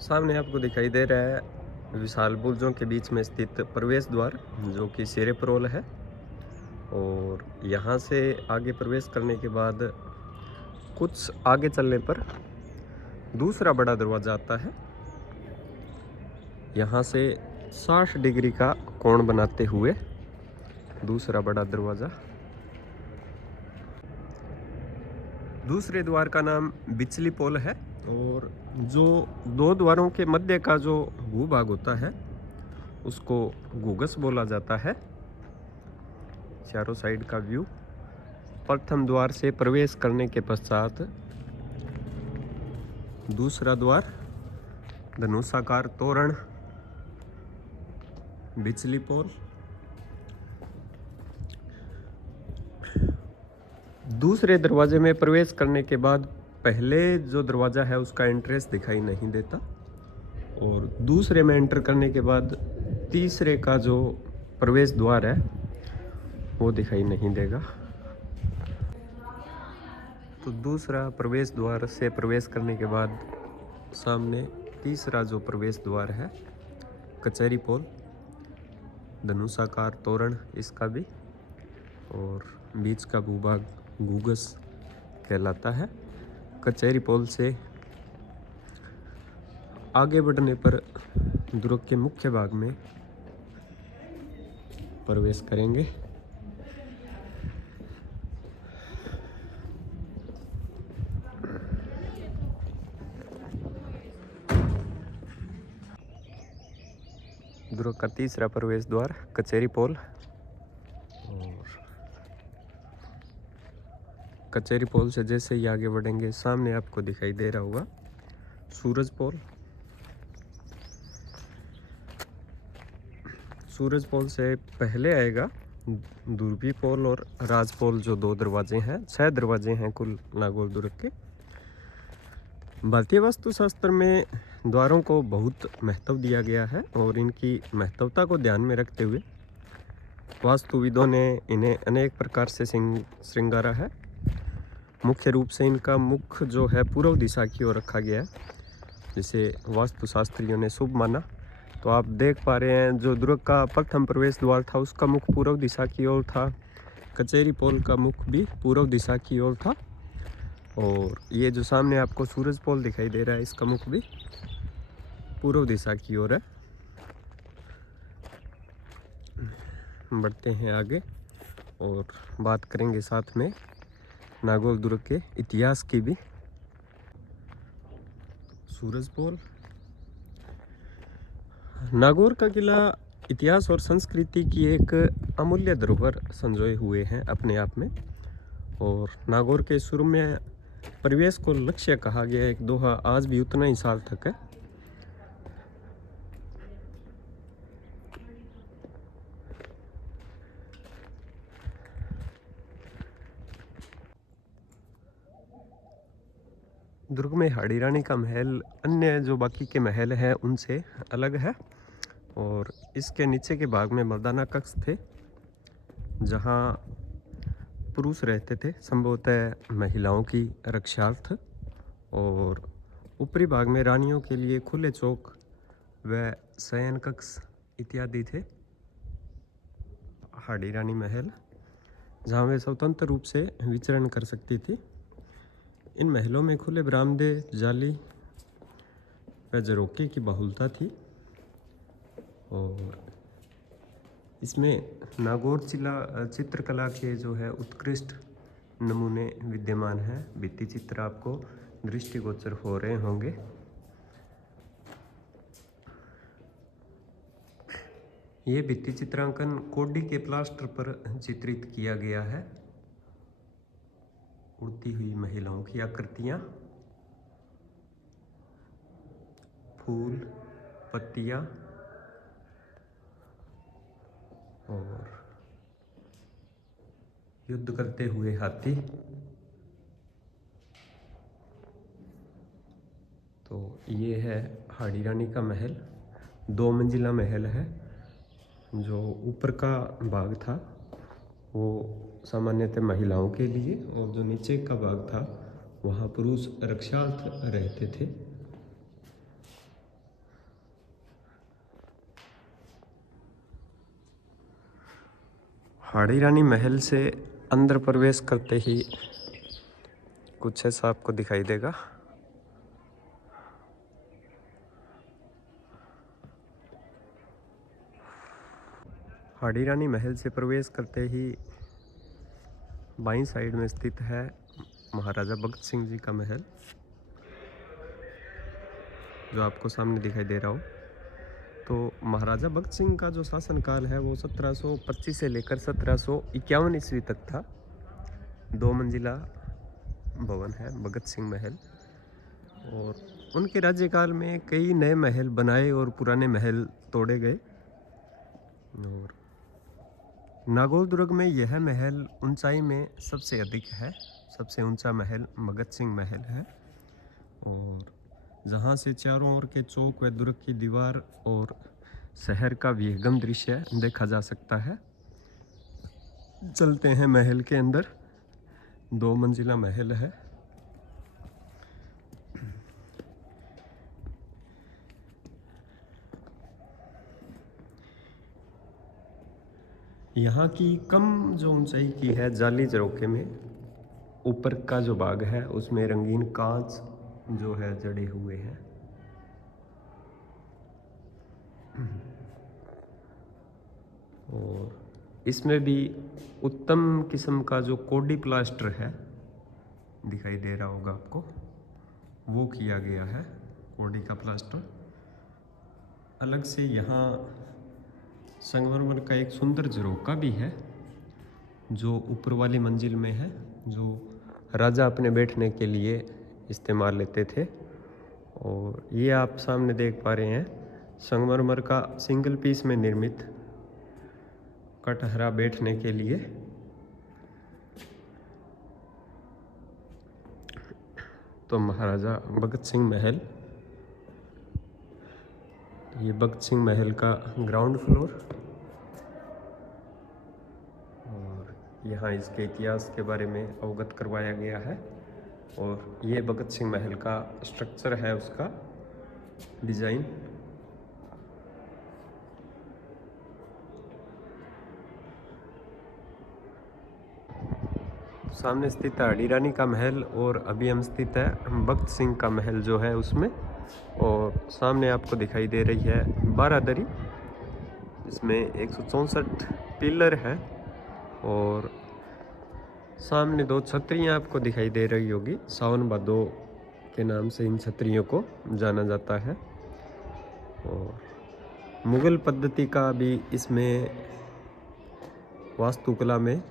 सामने आपको दिखाई दे रहा है विशाल बुर्जों के बीच में स्थित प्रवेश द्वार, जो कि सिरेपरोल है। और यहाँ से आगे प्रवेश करने के बाद कुछ आगे चलने पर दूसरा बड़ा दरवाज़ा आता है। यहाँ से 60 डिग्री का कोण बनाते हुए दूसरा बड़ा दरवाज़ा। दूसरे द्वार का नाम बिचली पोल है। और जो दो द्वारों के मध्य का जो भूभाग होता है उसको घूगस बोला जाता है। चारों साइड का व्यू। प्रथम द्वार से प्रवेश करने के पश्चात दूसरा द्वार, धनुषाकार तोरण, बिचली पोल। दूसरे दरवाजे में प्रवेश करने के बाद पहले जो दरवाज़ा है उसका एंट्रेंस दिखाई नहीं देता, और दूसरे में एंटर करने के बाद तीसरे का जो प्रवेश द्वार है वो दिखाई नहीं देगा। तो दूसरा प्रवेश द्वार से प्रवेश करने के बाद सामने तीसरा जो प्रवेश द्वार है, कचहरी पोल, धनुषाकार तोरण इसका भी, और बीच का भूभाग घूगस कहलाता है। कचहरी पोल से आगे बढ़ने पर दुर्ग के मुख्य भाग में प्रवेश करेंगे। दुर्ग का तीसरा प्रवेश द्वार कचहरी पोल। और कचहरी पोल से जैसे ही आगे बढ़ेंगे सामने आपको दिखाई दे रहा होगा सूरज पोल। सूरज पोल से पहले आएगा दुर्बी पोल और राज पोल, जो दो दरवाजे हैं। 6 दरवाजे हैं कुल नागौर दुर्ग के। भारतीय वास्तुशास्त्र में द्वारों को बहुत महत्व दिया गया है, और इनकी महत्वता को ध्यान में रखते हुए वास्तुविदों ने इन्हें अनेक प्रकार से श्रृंगारा है। मुख्य रूप से इनका मुख जो है पूर्व दिशा की ओर रखा गया है, जिसे वास्तुशास्त्रियों ने शुभ माना। तो आप देख पा रहे हैं जो दुर्ग का प्रथम प्रवेश द्वार था उसका मुख पूर्व दिशा की ओर था। कचहरी पोल का मुख भी पूर्व दिशा की ओर था। और ये जो सामने आपको सूरज पोल दिखाई दे रहा है इसका मुख भी पूर्व दिशा की ओर है। बढ़ते हैं आगे और बात करेंगे साथ में नागौर दुर्ग के इतिहास की भी। सूरज पोल। नागौर का किला इतिहास और संस्कृति की एक अमूल्य धरोहर संजोए हुए हैं अपने आप में। और नागौर के सुरम्य परिवेश को लक्ष्य कहा गया एक दोहा आज भी उतना ही सार्थक है। दुर्ग में हाड़ी रानी का महल अन्य जो बाकी के महल हैं उनसे अलग है। और इसके नीचे के भाग में मर्दाना कक्ष थे, जहां पुरुष रहते थे, संभवतः महिलाओं की रक्षार्थ। और ऊपरी भाग में रानियों के लिए खुले चौक व शयन कक्ष इत्यादि थे। हाड़ी रानी महल, जहाँ वे स्वतंत्र रूप से विचरण कर सकती थी। इन महलों में खुले बरामदे, जाली व झरोखे की बहुलता थी। और इसमें नागौर चित्रकला के जो है उत्कृष्ट नमूने विद्यमान हैं। भित्ति चित्र आपको दृष्टिगोचर हो रहे होंगे। ये भित्ति चित्रांकन कोडी के प्लास्टर पर चित्रित किया गया है। उड़ती हुई महिलाओं की आकृतियां, फूल, पत्तियां और युद्ध करते हुए हाथी। तो ये है हाड़ी रानी का महल। 2 मंजिला महल है। जो ऊपर का भाग था वो सामान्यतः महिलाओं के लिए, और जो नीचे का भाग था वहाँ पुरुष रक्षार्थ रहते थे। हाड़ी रानी महल से अंदर प्रवेश करते ही कुछ ऐसा आपको दिखाई देगा। हाड़ी रानी महल से प्रवेश करते ही बाईं साइड में स्थित है महाराजा भगत सिंह जी का महल, जो आपको सामने दिखाई दे रहा हो। तो महाराजा भगत सिंह का जो शासनकाल है वो 1725 से लेकर 1751 ईस्वी तक था। 2 मंजिला भवन है भगत सिंह महल, और उनके राज्यकाल में कई नए महल बनाए और पुराने महल तोड़े गए। और नागौर दुर्ग में यह महल ऊंचाई में सबसे अधिक है। सबसे ऊंचा महल भगत सिंह महल है, और जहां से चारों ओर के चौक व दुर्ग की दीवार और शहर का विहंगम दृश्य देखा जा सकता है। चलते हैं महल के अंदर। 2 मंजिला महल है। यहाँ की कम जो ऊंचाई की है, जाली झरोखे में ऊपर का जो भाग है उसमें रंगीन कांच जो है जड़े हुए हैं। और इसमें भी उत्तम किस्म का जो कोडी प्लास्टर है दिखाई दे रहा होगा आपको, वो किया गया है, कोडी का प्लास्टर। अलग से यहाँ संगमरमर का एक सुंदर झरोखा भी है, जो ऊपर वाली मंजिल में है, जो राजा अपने बैठने के लिए इस्तेमाल लेते थे। और ये आप सामने देख पा रहे हैं संगमरमर का सिंगल पीस में निर्मित कटहरा बैठने के लिए। तो महाराजा भगत सिंह महल, ये भगत सिंह महल का ग्राउंड फ्लोर, और यहाँ इसके इतिहास के बारे में अवगत करवाया गया है। और ये भगत सिंह महल का स्ट्रक्चर है, उसका डिज़ाइन। सामने स्थित है हाड़ी रानी का महल, और अभी हम स्थित है भगत सिंह का महल जो है उसमें। और सामने आपको दिखाई दे रही है बारादरी, इसमें 164 पिलर है, और सामने 2 छतरियाँ आपको दिखाई दे रही होगी। सावन भादो के नाम से इन छतरियों को जाना जाता है। और मुगल पद्धति का भी इसमें वास्तुकला में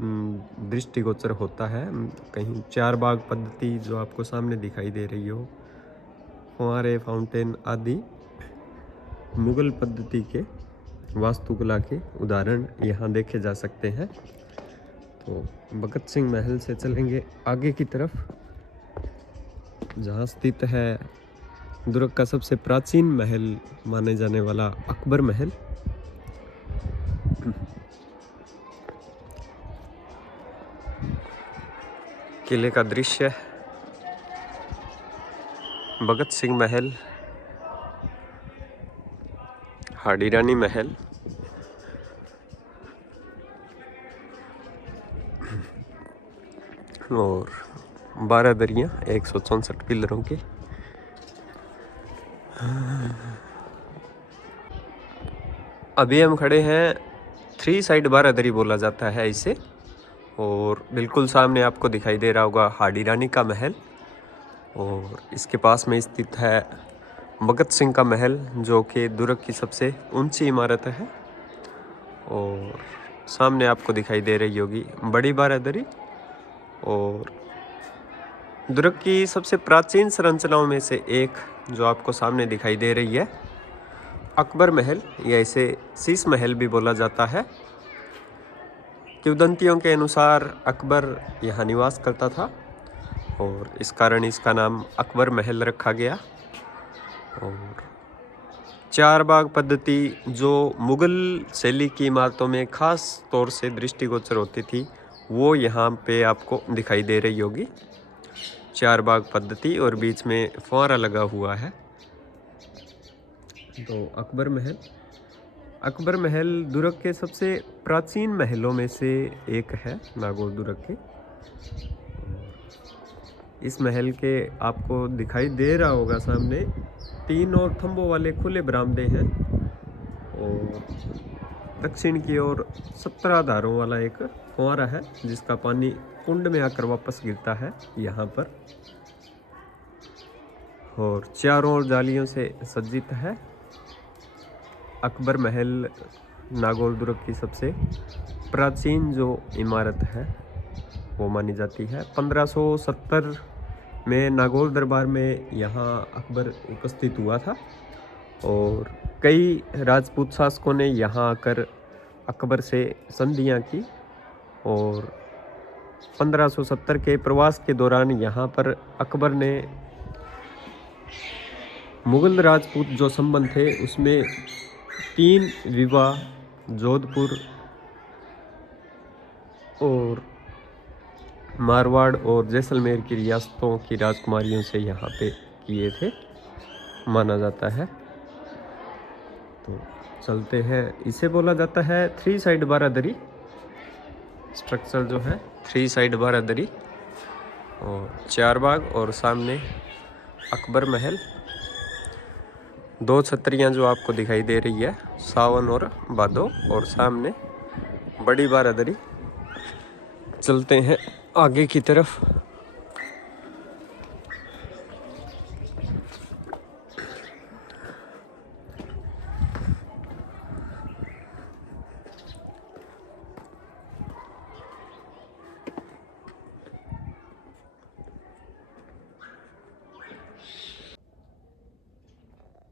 दृष्टिगोचर होता है। कहीं 4 बाग पद्धति जो आपको सामने दिखाई दे रही हो, फुहारे, फाउंटेन आदि मुगल पद्धति के वास्तुकला के उदाहरण यहाँ देखे जा सकते हैं। तो भगत सिंह महल से चलेंगे आगे की तरफ, जहाँ स्थित है दुर्ग का सबसे प्राचीन महल माने जाने वाला अकबर महल। किले का दृश्य, भगत सिंह महल, हाड़ी रानी महल, और 12 दरियाँ 164 पिलरों के। अभी हम खड़े हैं 3 साइड बारादरी बोला जाता है इसे, और बिल्कुल सामने आपको दिखाई दे रहा होगा हाड़ी रानी का महल, और इसके पास में स्थित है भगत सिंह का महल, जो कि दुर्ग की सबसे ऊंची इमारत है। और सामने आपको दिखाई दे रही होगी बड़ी बारादरी। और दुर्ग की सबसे प्राचीन संरचनाओं में से एक जो आपको सामने दिखाई दे रही है अकबर महल, या इसे शीश महल भी बोला जाता है। किंवदंतियों के अनुसार अकबर यहाँ निवास करता था, और इस कारण इसका नाम अकबर महल रखा गया। और 4 बाग पद्धति जो मुगल शैली की इमारतों में खास तौर से दृष्टिगोचर होती थी, वो यहाँ पे आपको दिखाई दे रही होगी। 4 बाग पद्धति, और बीच में फुहारा लगा हुआ है। तो अकबर महल, अकबर महल दुर्ग के सबसे प्राचीन महलों में से एक है, नागौर दुर्ग के। इस महल के आपको दिखाई दे रहा होगा सामने 3 और थंबों वाले खुले बरामदे हैं और दक्षिण की ओर 17 धारों वाला एक फुहारा है जिसका पानी कुंड में आकर वापस गिरता है यहाँ पर, और चारों ओर जालियों से सज्जित है। अकबर महल नागौर दुर्ग की सबसे प्राचीन जो इमारत है वो मानी जाती है। 1570 में नागौर दरबार में यहाँ अकबर उपस्थित हुआ था और कई राजपूत शासकों ने यहाँ आकर अकबर से संधियाँ की और 1570 के प्रवास के दौरान यहाँ पर अकबर ने मुगल राजपूत जो संबंध थे उसमें 3 विवाह जोधपुर और मारवाड़ और जैसलमेर की रियासतों की राजकुमारियों से यहाँ पे किए थे, माना जाता है। तो चलते हैं, इसे बोला जाता है 3 साइड बारादरी। स्ट्रक्चर जो है 3 साइड बारादरी और 4 बाग और सामने अकबर महल। 2 छतरियाँ जो आपको दिखाई दे रही है, सावन और भादो, और सामने बड़ी बारादरी। चलते हैं आगे की तरफ।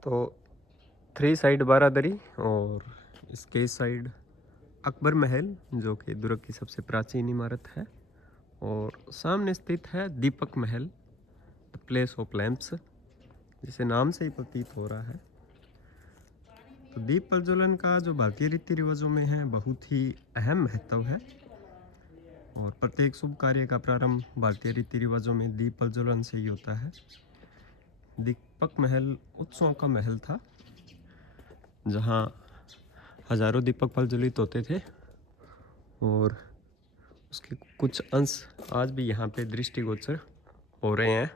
तो 3 साइड बारादरी और इसके साइड अकबर महल जो कि दुर्ग की सबसे प्राचीन इमारत है, और सामने स्थित है दीपक महल, द प्लेस ऑफ लैंप्स, जिसे नाम से ही प्रतीत हो रहा है। तो दीप प्रज्वलन का जो भारतीय रीति रिवाजों में है बहुत ही अहम महत्व है और प्रत्येक शुभ कार्य का प्रारंभ भारतीय रीति रिवाजों में दीप प्रज्वलन से ही होता है। दीपक महल उत्सवों का महल था जहाँ हजारों दीपक प्रज्वलित होते थे और उसके कुछ अंश आज भी यहाँ पे दृष्टिगोचर हो रहे हैं।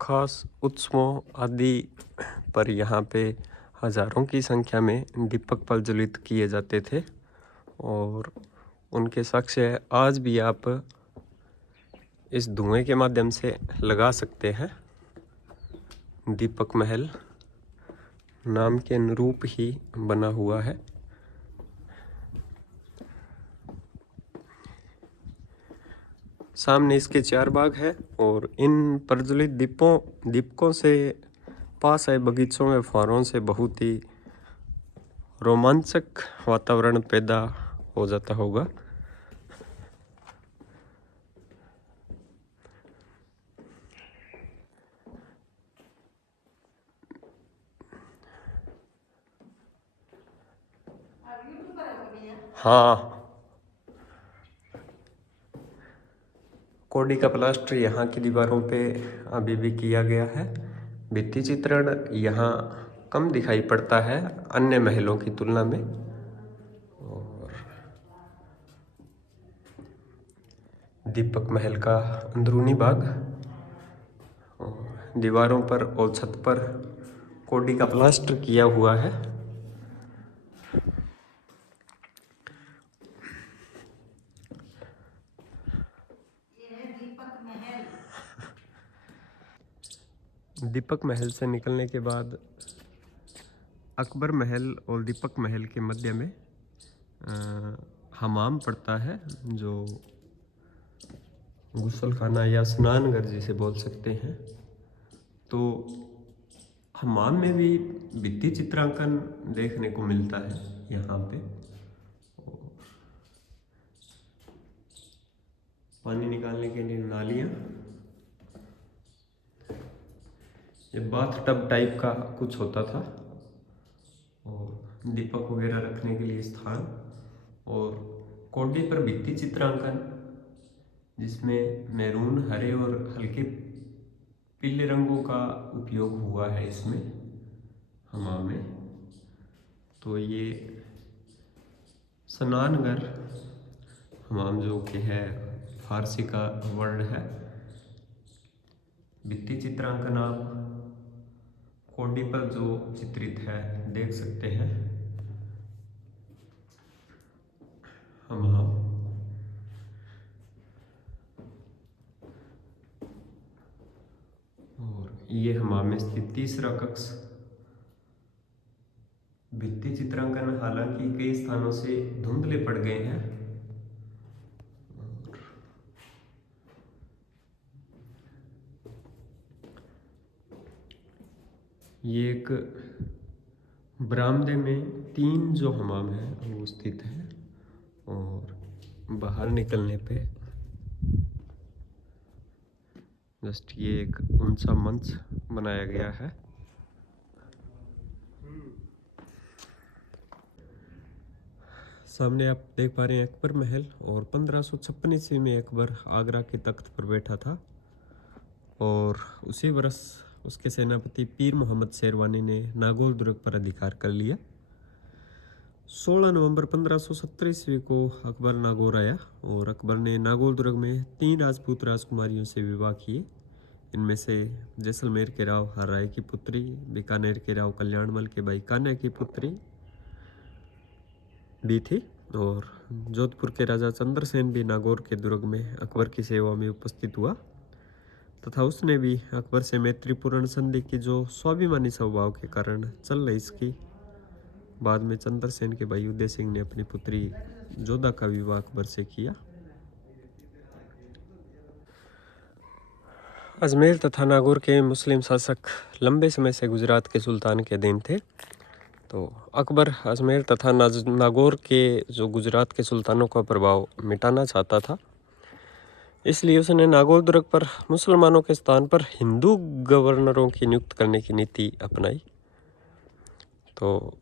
खास उत्सवों आदि पर यहाँ पे हजारों की संख्या में दीपक प्रज्वलित किए जाते थे और उनके साक्ष्य आज भी आप इस धुएं के माध्यम से लगा सकते हैं। दीपक महल नाम के अनुरूप ही बना हुआ है। सामने इसके 4 बाग है और इन प्रज्वलित दीपकों से पास आए बगीचों में फुहारों से बहुत ही रोमांचक वातावरण पैदा हो जाता होगा। हाँ, कौड़ी का प्लास्टर यहाँ की दीवारों पे अभी भी किया गया है। भित्ति चित्रण यहाँ कम दिखाई पड़ता है अन्य महलों की तुलना में। और दीपक महल का अंदरूनी भाग, और दीवारों पर और छत पर कौड़ी का प्लास्टर किया हुआ है। दीपक महल से निकलने के बाद अकबर महल और दीपक महल के मध्य में हमाम पड़ता है, जो गुसल खाना या स्नान घर जिसे बोल सकते हैं। तो हमाम में भी भित्ति चित्रांकन देखने को मिलता है यहाँ पे। पानी निकालने के लिए नालियाँ, ये बाथ टब टाइप का कुछ होता था, और दीपक वगैरह रखने के लिए स्थान, और कौडी पर भित्ति चित्रांकन जिसमें मैरून, हरे और हल्के पीले रंगों का उपयोग हुआ है इसमें हमाम में। तो ये स्नानघर हमाम जो कि है फारसी का वर्ड है। भित्ति चित्रांकन आप कोडी पर जो चित्रित है देख सकते हैं हमाम। और ये हमाम में स्थित तीसरा कक्ष भित्ति चित्रांकन हालांकि कई स्थानों से धुंधले पड़ गए हैं। ये एक बरामदे में 3 जो हमाम है वो स्थित है और बाहर निकलने पे जस्ट ये एक ऊंचा मंच बनाया गया है। सामने आप देख पा रहे हैं अकबर महल, और 1556 ईस्वी में अकबर आगरा के तख्त पर बैठा था और उसी वर्ष उसके सेनापति पीर मोहम्मद शेरवानी ने नागौर दुर्ग पर अधिकार कर लिया। 16 नवंबर 1570 ईस्वी को अकबर नागौर आया और अकबर ने नागौर दुर्ग में 3 राजपूत राजकुमारियों से विवाह किए। इनमें से जैसलमेर के राव हरराय की पुत्री, बीकानेर के राव कल्याणमल के भाई कान्हा की पुत्री भी थी, और जोधपुर के राजा चंद्रसेन भी नागौर के दुर्ग में अकबर की सेवा में उपस्थित हुआ तथा उसने भी अकबर से मैत्रीपूर्ण संधि की, जो स्वाभिमानी स्वभाव के कारण चल रही इसकी। बाद में चंद्रसेन के भाई उदय सिंह ने अपनी पुत्री जोधा का विवाह अकबर से किया। अजमेर तथा नागौर के मुस्लिम शासक लंबे समय से गुजरात के सुल्तान के अधीन थे। तो अकबर अजमेर तथा नागौर के जो गुजरात के सुल्तानों का प्रभाव मिटाना चाहता था, इसलिए उसने नागौर दुर्ग पर मुसलमानों के स्थान पर हिंदू गवर्नरों की नियुक्त करने की नीति अपनाई। तो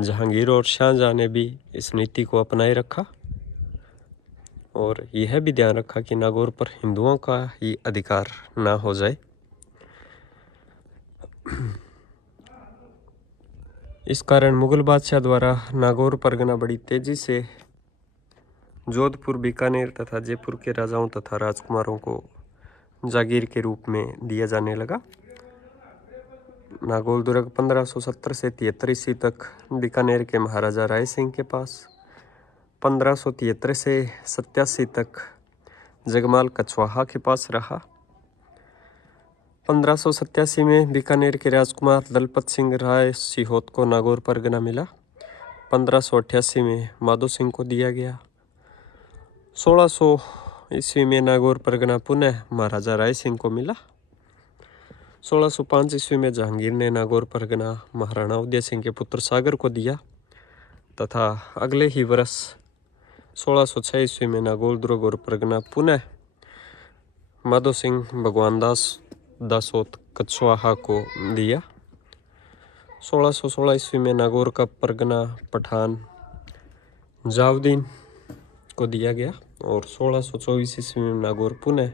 जहांगीर और शाहजहां ने भी इस नीति को अपनाए रखा और यह भी ध्यान रखा कि नागौर पर हिंदुओं का ही अधिकार ना हो जाए। इस कारण मुगल बादशाह द्वारा नागौर परगना बड़ी तेजी से जोधपुर, बीकानेर तथा जयपुर के राजाओं तथा राजकुमारों को जागीर के रूप में दिया जाने लगा। नागौर दुर्ग 1570 से 73 ईस्वी तक बीकानेर के महाराजा राय सिंह के पास, 1573 से 87 तक जगमाल कछवाहा के पास रहा। 1587 में बीकानेर के राजकुमार दलपत सिंह राय सिहोत को नागौर परगना मिला। 1588 में माधो सिंह को दिया गया। 1600 ईस्वी में नागौर परगना पुनः महाराजा राय सिंह को मिला। 1605 ईस्वी में जहांगीर ने नागौर परगना महाराणा उदय सिंह के पुत्र सागर को दिया तथा अगले ही वर्ष 1606 ईस्वी में नागौर दुर्ग और परगना पुनः माधो सिंह भगवान दासोत कछवाहा को दिया। 1616 ईस्वी में नागौर का परगना पठान जाउद्दीन को दिया गया और 1624 ईस्वी में नागौर पुनः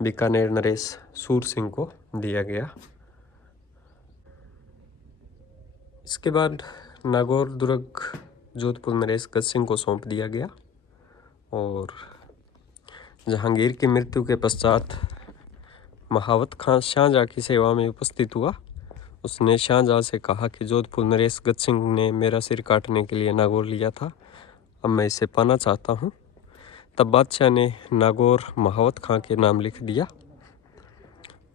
बीकानेर नरेश सूर सिंह को दिया गया। इसके बाद नागौर दुर्ग जोधपुर नरेश गज सिंह को सौंप दिया गया और जहांगीर की मृत्यु के पश्चात महावत खां शाहजहां की सेवा में उपस्थित हुआ। उसने शाहजहां से कहा कि जोधपुर नरेश गज सिंह ने मेरा सिर काटने के लिए नागौर लिया था, अब मैं इसे पाना चाहता हूँ। तब बादशाह ने नागौर महावत खां के नाम लिख दिया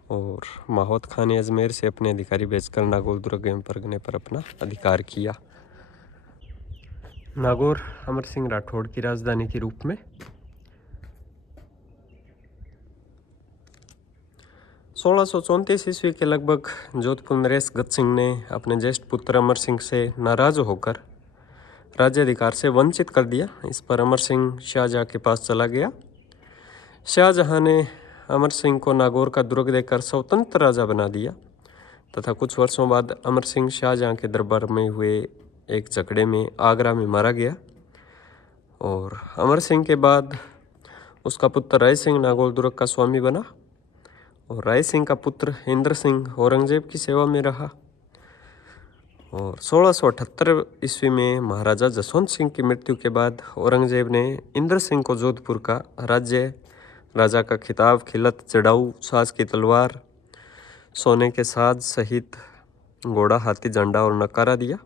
और महावत खां ने अजमेर से अपने अधिकारी भेजकर नागौर दुर्ग एवं परगने पर अपना अधिकार किया। नागौर अमर सिंह राठौड़ की राजधानी के रूप में 1634 ईस्वी के लगभग जोधपुर नरेश गज सिंह ने अपने ज्येष्ठ पुत्र अमर सिंह से नाराज होकर राज्याधिकार से वंचित कर दिया। इस पर अमर सिंह शाहजहां के पास चला गया। शाहजहां ने अमर सिंह को नागौर का दुर्ग देकर स्वतंत्र राजा बना दिया तथा कुछ वर्षों बाद अमर सिंह शाहजहां के दरबार में हुए एक झगड़े में आगरा में मारा गया और अमर सिंह के बाद उसका पुत्र राय सिंह नागौर दुर्ग का स्वामी बना और राय सिंह का पुत्र इंद्र सिंह औरंगजेब की सेवा में रहा। और 1678 ईस्वी में महाराजा जसवंत सिंह की मृत्यु के बाद औरंगजेब ने इंद्र सिंह को जोधपुर का राज्य, राजा का खिताब, खिलत, जड़ाऊ, साज की तलवार, सोने के साज सहित घोड़ा, हाथी, झंडा और नकारा दिया।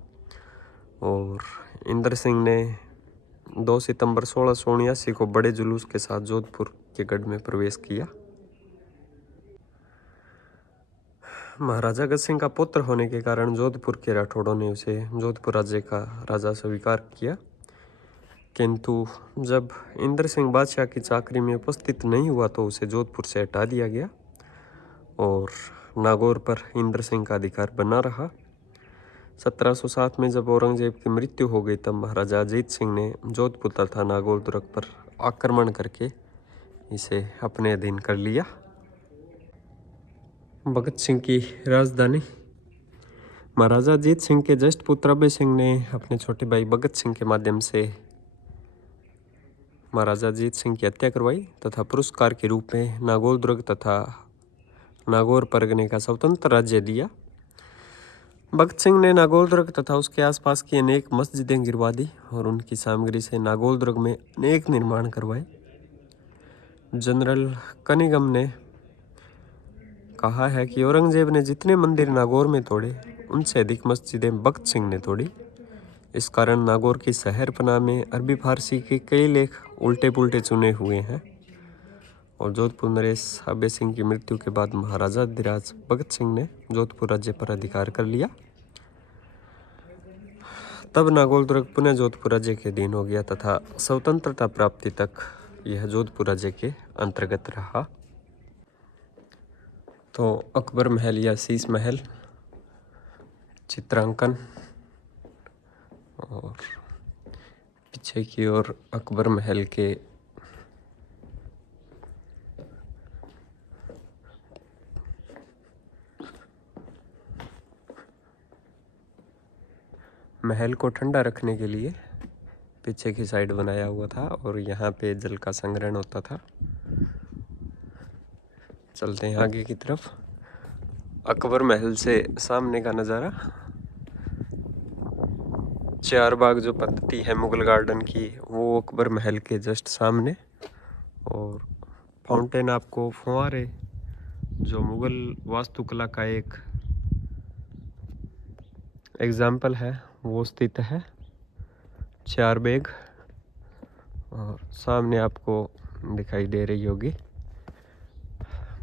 और इंद्र सिंह ने 2 सितंबर 1679 को बड़े जुलूस के साथ जोधपुर के गढ़ में प्रवेश किया। महाराजा गज सिंह का पुत्र होने के कारण जोधपुर के राठौड़ों ने उसे जोधपुर राज्य का राजा स्वीकार किया, किंतु जब इंद्र सिंह बादशाह की चाकरी में उपस्थित नहीं हुआ तो उसे जोधपुर से हटा दिया गया और नागौर पर इंद्र सिंह का अधिकार बना रहा। 1707 में जब औरंगजेब की मृत्यु हो गई तब महाराजा अजीत सिंह ने जोधपुर तथा नागौर दुर्ग पर आक्रमण करके इसे अपने अधीन कर लिया। भगत सिंह की राजधानी। महाराजा अजीत सिंह के ज्येष्ठ पुत्र अभय सिंह ने अपने छोटे भाई भगत सिंह के माध्यम से महाराजा अजीत सिंह की हत्या करवाई तथा पुरस्कार के रूप में नागौर दुर्ग तथा नागौर परगने का स्वतंत्र राज्य दिया। भगत सिंह ने नागौर दुर्ग तथा उसके आसपास की अनेक मस्जिदें गिरवा दी और उनकी सामग्री से नागौर दुर्ग में अनेक निर्माण करवाए। जनरल कनिंघम ने कहा है कि औरंगजेब ने जितने मंदिर नागौर में तोड़े उनसे अधिक मस्जिदें भगत सिंह ने तोड़ी। इस कारण नागौर की शहरपनाह में अरबी फारसी के कई लेख उल्टे पुल्टे चुने हुए हैं। और जोधपुर नरेश अभय सिंह की मृत्यु के बाद महाराजा अधिराज भगत सिंह ने जोधपुर राज्य पर अधिकार कर लिया। तब नागौर दुर्ग पुनः जोधपुर राज्य के अधीन हो गया तथा स्वतंत्रता प्राप्ति तक यह जोधपुर राज्य के अंतर्गत रहा। तो अकबर महल या शीश महल चित्रांकन और पीछे की ओर अकबर महल के महल को ठंडा रखने के लिए पीछे की साइड बनाया हुआ था और यहाँ पे जल का संग्रहण होता था। चलते हैं आगे की तरफ। अकबर महल से सामने का नज़ारा। 4 बाग जो पद्धति है मुगल गार्डन की वो अकबर महल के जस्ट सामने, और फाउंटेन आपको फुव्वारे जो मुगल वास्तुकला का एक एग्जाम्पल है वो स्थित है। 4 बैग और सामने आपको दिखाई दे रही होगी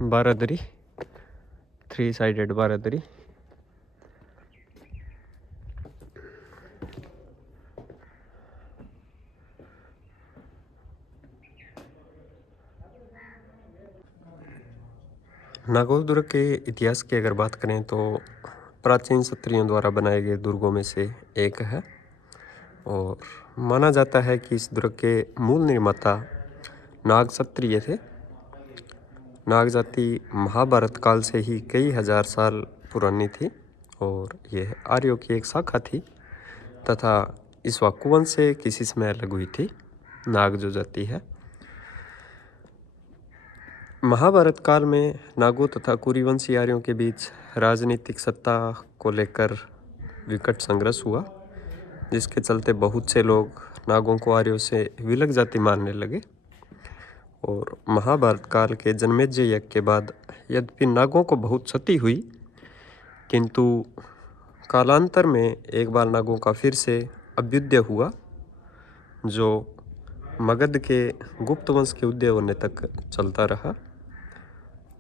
बारादरी, 3 साइडेड बारादरी। नागौर दुर्ग के इतिहास की अगर बात करें तो प्राचीन क्षत्रियों द्वारा बनाए गए दुर्गों में से एक है और माना जाता है कि इस दुर्ग के मूल निर्माता नाग क्षत्रिय थे। नाग जाति महाभारत काल से ही कई हजार साल पुरानी थी और यह आर्यों की एक शाखा थी तथा इस वाकुवंश से किसी समय अलग हुई थी नाग जो जाति है। महाभारत काल में नागों तथा कुरीवंशी आर्यों के बीच राजनीतिक सत्ता को लेकर विकट संघर्ष हुआ, जिसके चलते बहुत से लोग नागों को आर्यों से विलग जाति मानने लगे। और महाभारत काल के जन्मेजय यज्ञ के बाद यद्यपि नागों को बहुत क्षति हुई, किंतु कालांतर में एक बार नागों का फिर से अभ्युदय हुआ जो मगध के गुप्त वंश के उदय होने तक चलता रहा।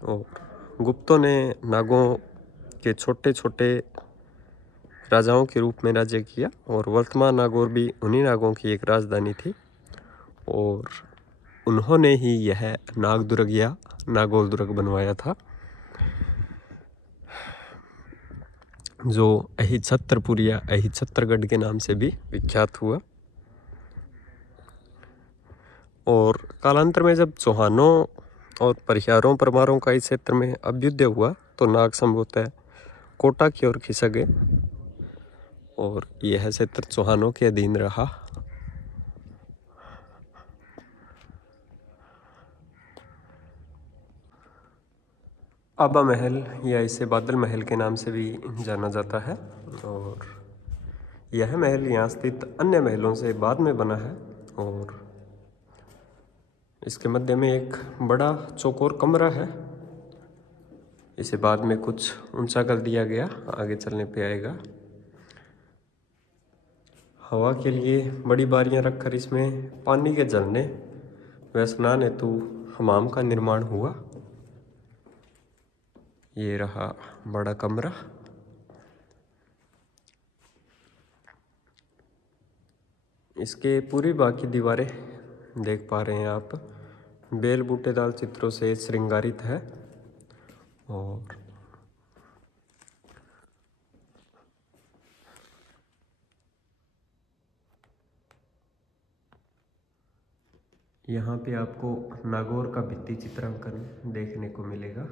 और गुप्तों ने नागों के छोटे छोटे राजाओं के रूप में राज्य किया और वर्तमान नागौर भी उन्हीं नागों की एक राजधानी थी और उन्होंने ही यह नागदुर्ग या नागौर दुर्ग बनवाया था जो अहिछत्रपुर या अहिछत्रगढ़ के नाम से भी विख्यात हुआ। और कालांतर में जब चौहानों और परिहारों परमारों का इस क्षेत्र में अभ्युदय हुआ तो नाग संभवतः कोटा की ओर खिसक गए और यह क्षेत्र चौहानों के अधीन रहा। आबा महल या इसे बादल महल के नाम से भी जाना जाता है और यह महल यहाँ स्थित अन्य महलों से बाद में बना है और इसके मध्य में एक बड़ा चौकोर कमरा है। इसे बाद में कुछ ऊंचा कर दिया गया, आगे चलने पे आएगा। हवा के लिए बड़ी बारियां रखकर इसमें पानी के झरने व स्नान हेतु हमाम का निर्माण हुआ। ये रहा बड़ा कमरा। इसके पूरी बाकी दीवारें देख पा रहे हैं आप, बेल बूटेदार चित्रों से श्रृंगारित है और यहाँ पे आपको नागौर का भित्ति चित्रांकन देखने को मिलेगा।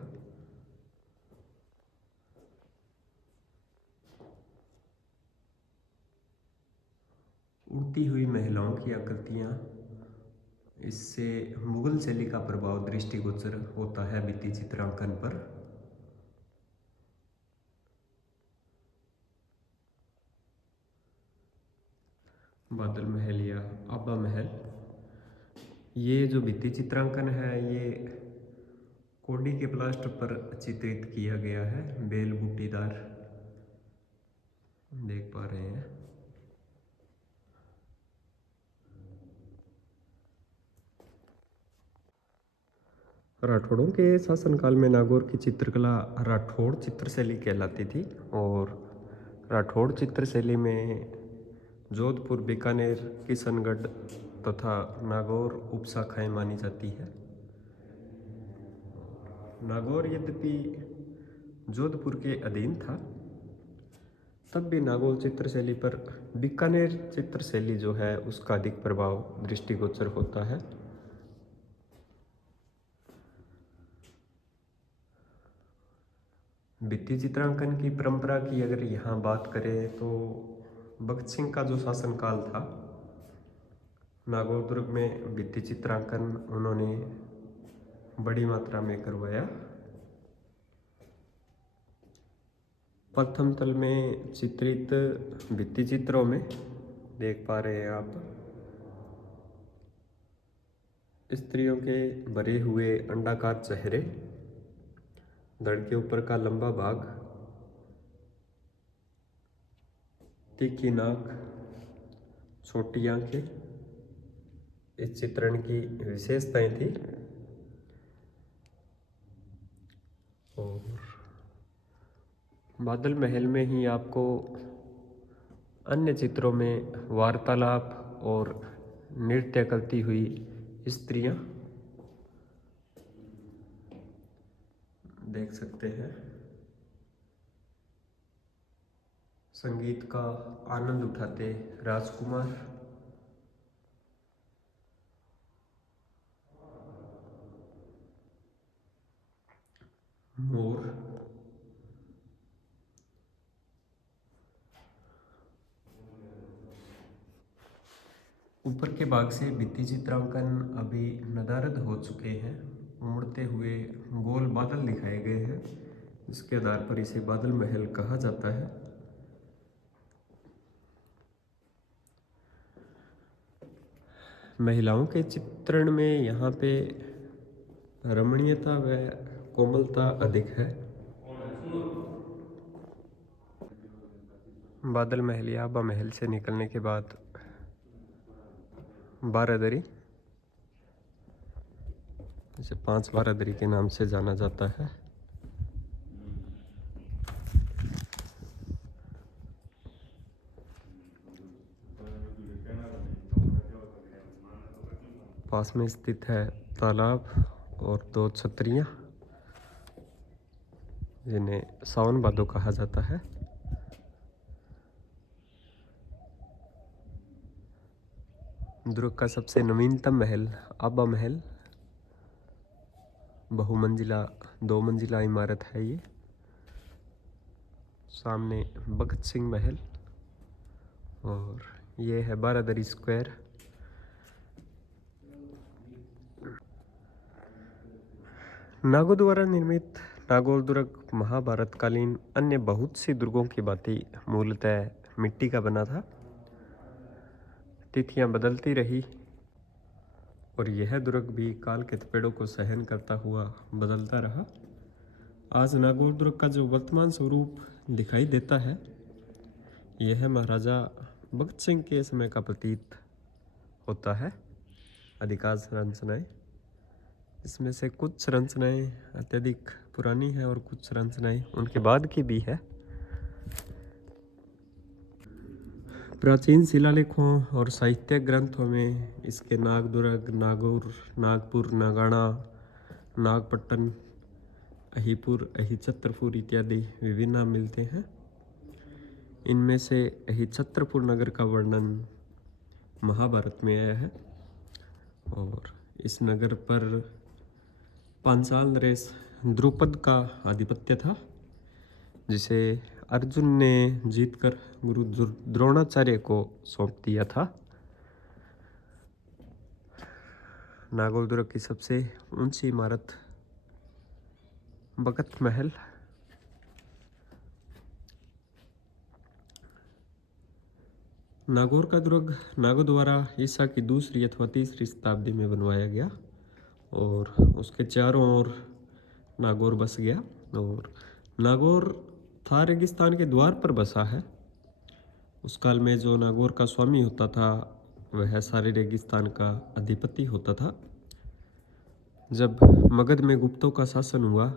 उड़ती हुई महिलाओं की आकृतियाँ, इससे मुगल शैली का प्रभाव दृष्टिगोचर होता है भित्ति चित्रांकन पर। बादल महल या आबा महल, ये जो भित्ति चित्रांकन है ये कोडी के प्लास्टर पर चित्रित किया गया है, बेल बूटीदार देख पा रहे हैं। राठौड़ों के शासनकाल में नागौर की चित्रकला राठौड़ चित्रशैली कहलाती थी और राठौड़ चित्रशैली में जोधपुर, बीकानेर, किशनगढ़ तथा नागौर उपशाखाएं मानी जाती है। नागौर यद्यपि जोधपुर के अधीन था, तब भी नागौर चित्रशैली पर बीकानेर चित्रशैली जो है उसका अधिक प्रभाव दृष्टिगोचर होता है। भित्ति चित्रांकन की परंपरा की अगर यहाँ बात करें तो भगत सिंह का जो शासनकाल था, नागौर दुर्ग में भित्ति चित्रांकन उन्होंने बड़ी मात्रा में करवाया। प्रथम तल में चित्रित भित्ति चित्रों में देख पा रहे हैं आप स्त्रियों के भरे हुए अंडाकार चेहरे, धड़ के ऊपर का लंबा भाग, तीखी नाक, छोटी आंखें, इस चित्रण की विशेषताएं थी। और बादल महल में ही आपको अन्य चित्रों में वार्तालाप और नृत्य करती हुई स्त्रियां देख सकते हैं। संगीत का आनंद उठाते राजकुमार, मोर, ऊपर के भाग से भित्ति चित्रांकन अभी नदारद हो चुके हैं। उमड़ते हुए गोल बादल दिखाए गए हैं, इसके आधार पर इसे बादल महल कहा जाता है। महिलाओं के चित्रण में यहाँ पे रमणीयता व कोमलता अधिक है। बादल महल या आबा महल से निकलने के बाद बारादरी, इसे 5 बारादरी के नाम से जाना जाता है। पास में स्थित है तालाब और 2 छतरियां, जिन्हें सावन भादो कहा जाता है। दुर्ग का सबसे नवीनतम महल आबा महल, बहुमंजिला 2 मंजिला इमारत है ये। सामने भगत सिंह महल और ये है बारादरी स्क्वायर। नागौर द्वारा निर्मित नागौर दुर्ग महाभारतकालीन अन्य बहुत सी दुर्गों की भांति मूलतः मिट्टी का बना था। तिथियां बदलती रही और यह दुर्ग भी काल के थपेड़ों को सहन करता हुआ बदलता रहा। आज नागौर दुर्ग का जो वर्तमान स्वरूप दिखाई देता है, यह महाराजा भगत सिंह के समय का प्रतीत होता है। अधिकांश संरचनाएं, इसमें से कुछ संरचनाएं अत्यधिक पुरानी है और कुछ संरचनाएं उनके बाद की भी है। प्राचीन शिलालेखों और साहित्यिक ग्रंथों में इसके नागदुर्ग, नागौर, नागपुर, नागाना, नागपट्टन, अहिपुर, अहिछत्रपुर इत्यादि विभिन्न नाम मिलते हैं। इनमें से अहिछत्रपुर नगर का वर्णन महाभारत में आया है और इस नगर पर पांचाल नरेश द्रुपद का आधिपत्य था, जिसे अर्जुन ने जीतकर गुरु द्रोणाचार्य को सौंप दिया था। नागौर दुर्ग की सबसे ऊंची इमारत भगत महल, नागौर का दुर्ग नागो द्वारा ईसा की दूसरी अथवा तीसरी शताब्दी में बनवाया गया और उसके चारों ओर नागौर बस गया। और नागौर था रेगिस्तान के द्वार पर बसा है। उस काल में जो नागौर का स्वामी होता था, वह सारे रेगिस्तान का अधिपति होता था। जब मगध में गुप्तों का शासन हुआ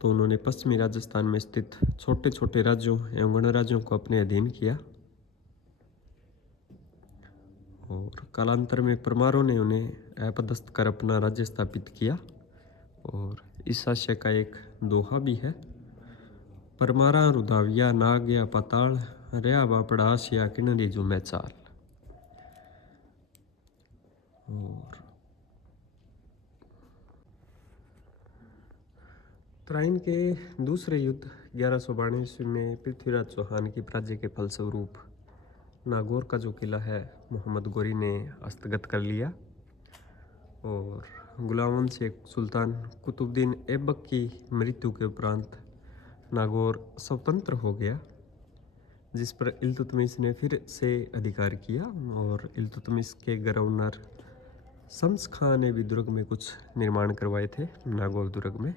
तो उन्होंने पश्चिमी राजस्थान में स्थित छोटे छोटे राज्यों एवं गणराज्यों को अपने अधीन किया और कालांतर में परमारों ने उन्हें अपदस्थ कर अपना राज्य स्थापित किया। और इस आशय का एक दोहा भी है, परमारा रुधाविया नाग या पाताल, रया बापड़ास या किन्नरी जो मैं चाल। और तराइन के दूसरे युद्ध 1192 ईस्वी में पृथ्वीराज चौहान की पराजय के फलस्वरूप नागौर का जो किला है मोहम्मद गोरी ने हस्तगत कर लिया और गुलाम वंशी सुल्तान कुतुबुद्दीन ऐबक की मृत्यु के उपरांत नागौर स्वतंत्र हो गया, जिस पर इल्तुतमिश ने फिर से अधिकार किया। और इल्तुतमिश के गवर्नर शम्स खां ने भी दुर्ग में कुछ निर्माण करवाए थे नागौर दुर्ग में।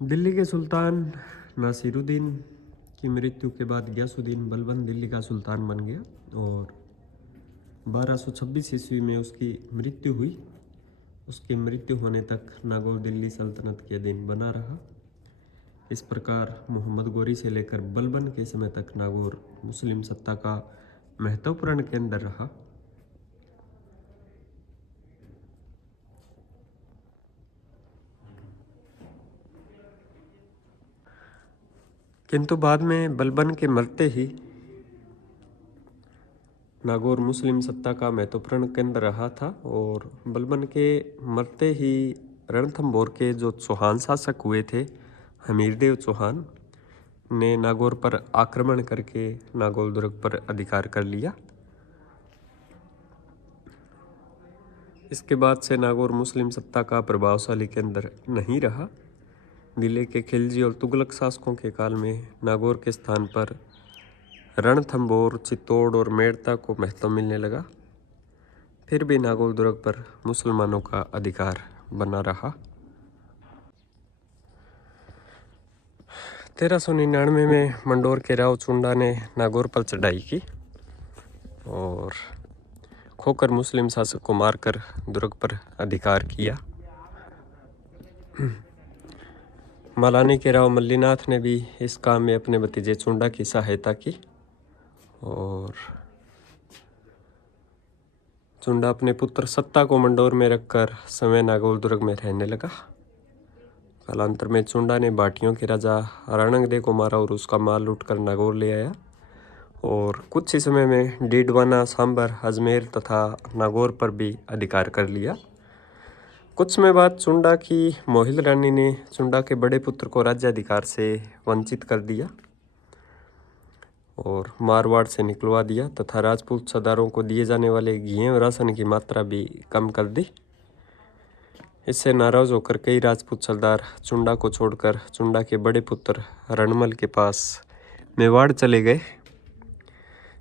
दिल्ली के सुल्तान नासिरुद्दीन की मृत्यु के बाद गयासुद्दीन बलबन दिल्ली का सुल्तान बन गया और 1226 ईस्वी में उसकी मृत्यु हुई। उसकी मृत्यु होने तक नागौर दिल्ली सल्तनत के अधीन बना रहा। इस प्रकार मोहम्मद गोरी से लेकर बलबन के समय तक नागौर मुस्लिम सत्ता का महत्वपूर्ण केंद्र रहा। किंतु बाद में बलबन के मरते ही नागौर मुस्लिम सत्ता का महत्वपूर्ण केंद्र रहा था और बलबन के मरते ही रणथंभौर के जो चौहान शासक हुए थे, हमीरदेव चौहान ने नागौर पर आक्रमण करके नागौर दुर्ग पर अधिकार कर लिया। इसके बाद से नागौर मुस्लिम सत्ता का प्रभावशाली केंद्र नहीं रहा। दिल्ली के खिलजी और तुगलक शासकों के काल में नागौर के स्थान पर रणथंभौर, चित्तौड़ और मेड़ता को महत्व मिलने लगा। फिर भी नागौर दुर्ग पर मुसलमानों का अधिकार बना रहा। 1399 में मंडोर के राव चुंडा ने नागौर पर चढ़ाई की और खोकर मुस्लिम शासक को मारकर दुर्ग पर अधिकार किया। मलानी के राव मल्लीनाथ ने भी इस काम में अपने भतीजे चुंडा की सहायता की और चुंडा अपने पुत्र सत्ता को मंडोर में रखकर समय नागौर दुर्ग में रहने लगा। कालांतर में चुंडा ने भाटियों के राजा राणंगदे को मारा और उसका माल लूटकर नागौर ले आया और कुछ ही समय में डीडवाना, सांबर, अजमेर तथा नागौर पर भी अधिकार कर लिया। कुछ समय बाद चुंडा की मोहिल रानी ने चुंडा के बड़े पुत्र को राज्याधिकार से वंचित कर दिया और मारवाड़ से निकलवा दिया तथा राजपूत सरदारों को दिए जाने वाले घी और राशन की मात्रा भी कम कर दी। इससे नाराज होकर कई राजपूत सरदार चुंडा को छोड़कर चुंडा के बड़े पुत्र रणमल के पास मेवाड़ चले गए।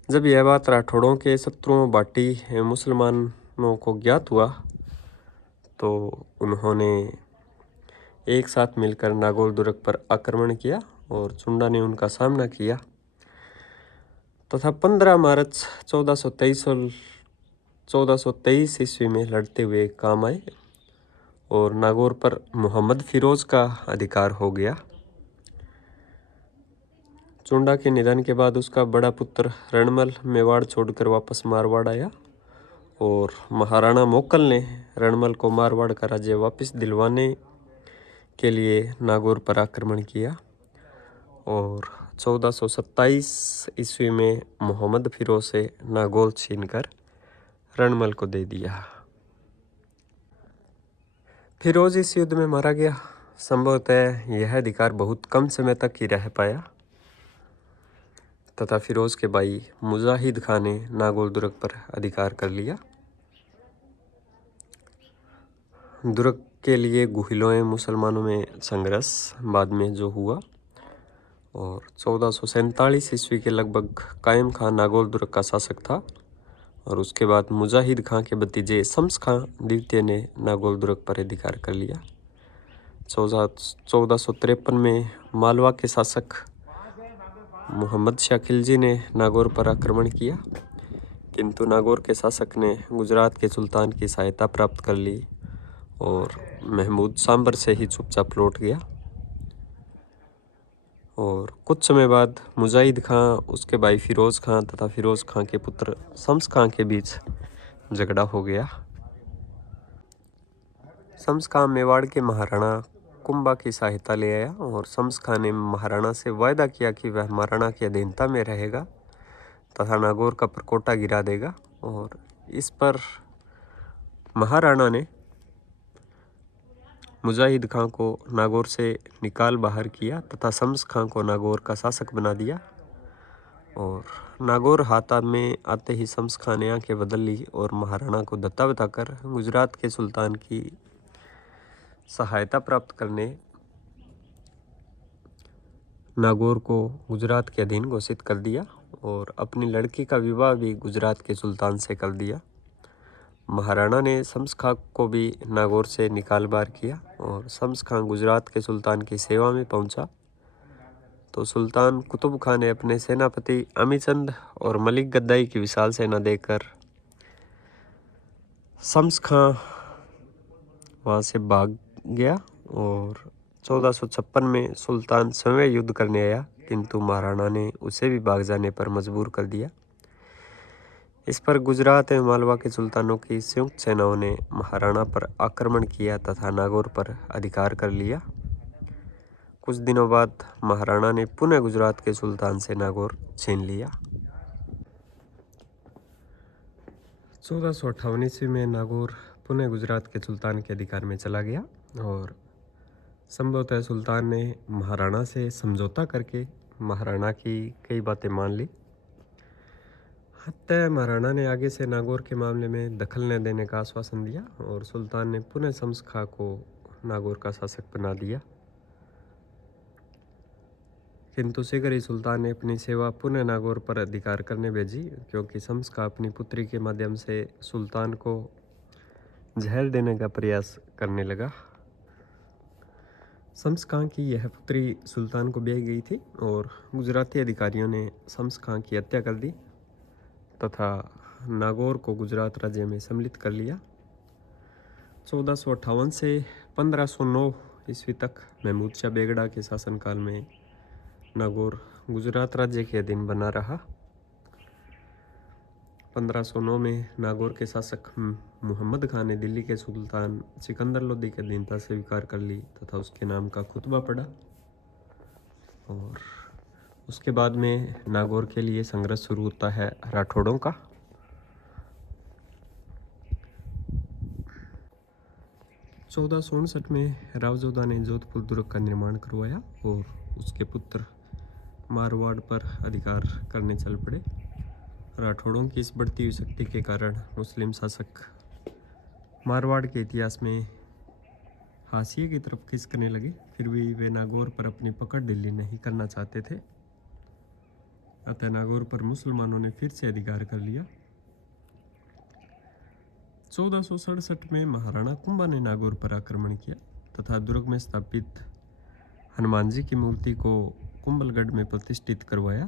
जब यह बात राठौड़ों के शत्रुओं बाटी मुसलमानों को ज्ञात हुआ तो उन्होंने एक साथ मिलकर नागौर दुर्ग पर आक्रमण किया और चुंडा ने उनका सामना किया तथा 15 मार्च 1423 ईस्वी में लड़ते हुए काम आए और नागौर पर मोहम्मद फिरोज का अधिकार हो गया। चुंडा के निधन के बाद उसका बड़ा पुत्र रणमल मेवाड़ छोड़कर वापस मारवाड़ आया और महाराणा मोकल ने रणमल को मारवाड़ का राज्य वापस दिलवाने के लिए नागौर पर आक्रमण किया और 1427 ईस्वी में मोहम्मद फिरोज से नागौर छीनकर रणमल को दे दिया। फिरोज इस युद्ध में मारा गया। संभवतः यह अधिकार बहुत कम समय तक ही रह पाया तथा फिरोज के भाई मुजाहिद खान ने नागौर दुर्ग पर अधिकार कर लिया। दुर्ग के लिए गुहिलों मुसलमानों में संघर्ष बाद में जो हुआ और 1447 ईस्वी के लगभग कायम खान नागौर दुर्ग का शासक था और उसके बाद मुजाहिद खां के भतीजे शम्स खां द्वितीय ने नागौर दुर्ग पर अधिकार कर लिया। 1453 में मालवा के शासक मोहम्मद शाह खिलजी ने नागौर पर आक्रमण किया किंतु नागौर के शासक ने गुजरात के सुल्तान की सहायता प्राप्त कर ली और महमूद सांबर से ही चुपचाप लौट गया और कुछ समय बाद मुजाहिद खां उसके भाई फिरोज खां तथा फिरोज खां के पुत्र शम्स खां के बीच झगड़ा हो गया। शम्स खां मेवाड़ के महाराणा कुंभा की सहायता ले आया और शम्स खां ने महाराणा से वायदा किया कि वह महाराणा की अधीनता में रहेगा तथा नागौर का परकोटा गिरा देगा और इस पर महाराणा ने मुजाहिद खां को नागौर से निकाल बाहर किया तथा शम्स खां को नागौर का शासक बना दिया और नागौर हाथ में आते ही शम्स खां ने आंखें बदल ली और महाराणा को दत्ता बताकर गुजरात के सुल्तान की सहायता प्राप्त करने नागौर को गुजरात के अधीन घोषित कर दिया और अपनी लड़की का विवाह भी गुजरात के सुल्तान से कर दिया। महाराणा ने शम्स खां को भी नागौर से निकाल बाहर किया और शम्स खां गुजरात के सुल्तान की सेवा में पहुंचा तो सुल्तान कुतुब खां ने अपने सेनापति अमीचंद और मलिक गद्दाई की विशाल सेना देकर शम्स खां वहां से भाग गया और 1456 में सुल्तान स्वयं युद्ध करने आया किंतु महाराणा ने उसे भी भाग जाने पर मजबूर कर दिया। इस पर गुजरात एवं मालवा के सुल्तानों की संयुक्त सेनाओं ने महाराणा पर आक्रमण किया तथा नागौर पर अधिकार कर लिया। कुछ दिनों बाद महाराणा ने पुनः गुजरात के सुल्तान से नागौर छीन लिया। 1458 ईस्वी में नागौर पुनः गुजरात के सुल्तान के अधिकार में चला गया और संभवतः सुल्तान ने महाराणा से समझौता करके महाराणा की कई बातें मान ली। अतः महाराणा ने आगे से नागौर के मामले में दखल न देने का आश्वासन दिया और सुल्तान ने पुनः शम्स खां को नागौर का शासक बना दिया किंतु शीघ्र ही सुल्तान ने अपनी सेवा पुनः नागौर पर अधिकार करने भेजी क्योंकि शम्स खां अपनी पुत्री के माध्यम से सुल्तान को जहर देने का प्रयास करने लगा। शम्स खां की यह पुत्री सुल्तान को ब्याही गई थी और गुजराती अधिकारियों ने शम्स खां की हत्या कर दी तथा नागौर को गुजरात राज्य में सम्मिलित कर लिया। 1458 से 1509 ईस्वी तक महमूद शाह बेगड़ा के शासनकाल में नागौर गुजरात राज्य के अधीन बना रहा। 1509 में नागौर के शासक मोहम्मद खां ने दिल्ली के सुल्तान सिकंदर लोदी की अधीनता स्वीकार कर ली तथा उसके नाम का खुतबा पढ़ा और उसके बाद में नागौर के लिए संघर्ष शुरू होता है राठौड़ों का। (1467) में रावजोधा ने जोधपुर दुर्ग का निर्माण करवाया और उसके पुत्र मारवाड़ पर अधिकार करने चल पड़े। राठौड़ों की इस बढ़ती हुई शक्ति के कारण मुस्लिम शासक मारवाड़ के इतिहास में हाशिए की तरफ खिसकने लगे। फिर भी वे नागौर पर अपनी पकड़ ढीली नहीं करना चाहते थे। अतः नागौर पर मुसलमानों ने फिर से अधिकार कर लिया। 1467 में महाराणा कुंभा ने नागौर पर आक्रमण किया तथा दुर्ग में स्थापित हनुमान जी की मूर्ति को कुंभलगढ़ में प्रतिष्ठित करवाया।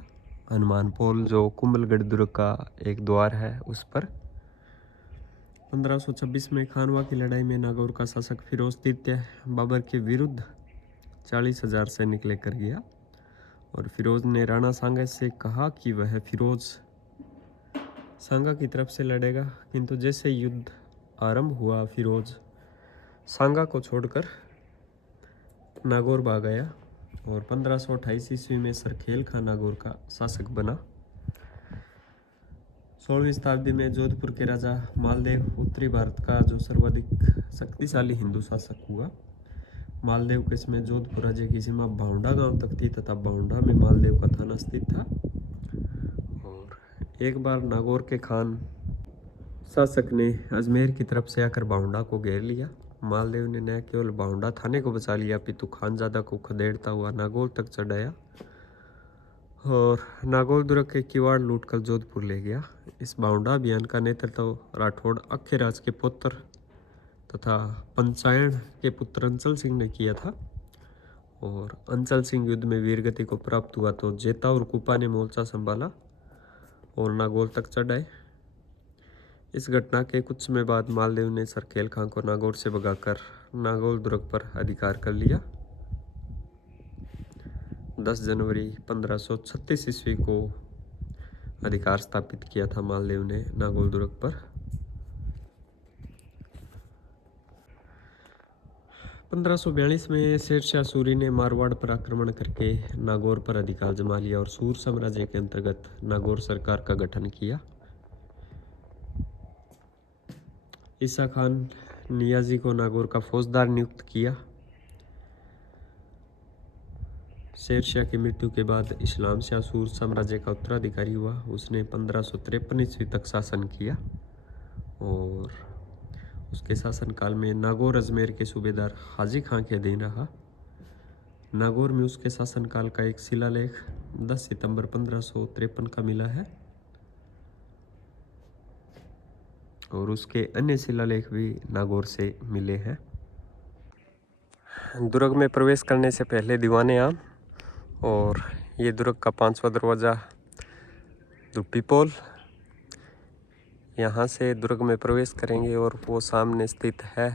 हनुमान पोल जो कुंभलगढ़ दुर्ग का एक द्वार है उस पर 1526 में खानवा की लड़ाई में नागौर का शासक फिरोज तृतीय बाबर के विरुद्ध 40,000 सैनिक लेकर गया और फिरोज ने राणा सांगा से कहा कि वह फिरोज सांगा की तरफ से लड़ेगा, किंतु जैसे युद्ध आरंभ हुआ फिरोज सांगा को छोड़कर नागौर भाग गया और 1528 ईस्वी में सरखेल खान नागौर का शासक बना। 16वीं शताब्दी में जोधपुर के राजा मालदेव उत्तरी भारत का जो सर्वाधिक शक्तिशाली हिंदू शासक हुआ। मालदेव के समय जोधपुर राज्य की सीमा बावंडा गांव तक थी तथा बावंडा में मालदेव का थाना स्थित था। और एक बार नागौर के खान शासक ने अजमेर की तरफ से आकर बावंडा को घेर लिया। मालदेव ने न केवल बावंडा थाने को बचा लिया अपितु खानजादा को खदेड़ता हुआ नागौर तक चढ़ाया और नागौर दुर्ग के किवाड़ लूटकर जोधपुर ले गया। इस बावंडा अभियान का नेतृत्व राठौड़ अखेराज के पुत्र तथा पंचायण के पुत्र अंचल सिंह ने किया था और अंचल सिंह युद्ध में वीरगति को प्राप्त हुआ तो जेता और कुपा ने मोर्चा संभाला और नागौर तक चढ़ाए। इस घटना के कुछ समय बाद मालदेव ने सरखेल खां को नागौर से भगाकर नागौर दुर्ग पर अधिकार कर लिया। 10 जनवरी 1536 ईस्वी को अधिकार स्थापित किया था मालदेव ने नागौर दुर्ग पर। 1542 में शेरशाह सूरी ने मारवाड़ पर आक्रमण करके नागौर पर अधिकार जमा लिया और सूर साम्राज्य के अंतर्गत नागौर सरकार का गठन किया। ईसा खान नियाजी को नागौर का फौजदार नियुक्त किया। शेरशाह की मृत्यु के बाद इस्लाम शाह सूर साम्राज्य का उत्तराधिकारी हुआ। उसने 1553 ईस्वी तक शासन किया और उसके शासनकाल में नागौर अजमेर के सूबेदार हाजी खां के अधीन रहा। नागौर में उसके शासनकाल का एक शिलालेख 10 सितंबर 1553 का मिला है और उसके अन्य शिलालेख भी नागौर से मिले हैं। दुर्ग में प्रवेश करने से पहले दीवाने आम और ये दुर्ग का 5वां दरवाज़ा दुप्पी पोल, यहाँ से दुर्ग में प्रवेश करेंगे और वो सामने स्थित है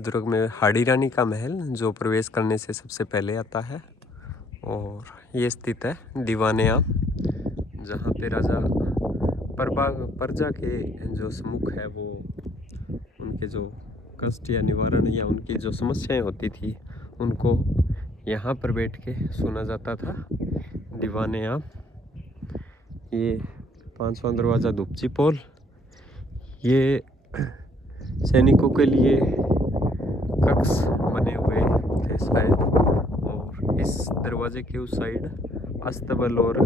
दुर्ग में हाड़ी रानी का महल जो प्रवेश करने से सबसे पहले आता है और ये स्थित है दीवाने आम जहाँ पे राजा प्रजा के जो सम्मुख है वो उनके जो कष्ट या निवारण या उनकी जो समस्याएं होती थी उनको यहाँ पर बैठ के सुना जाता था। दीवाने आम, ये 5वां दरवाज़ा दुपची पोल, ये सैनिकों के लिए कक्ष बने हुए थे शायद और इस दरवाजे के उस साइड अस्तबल और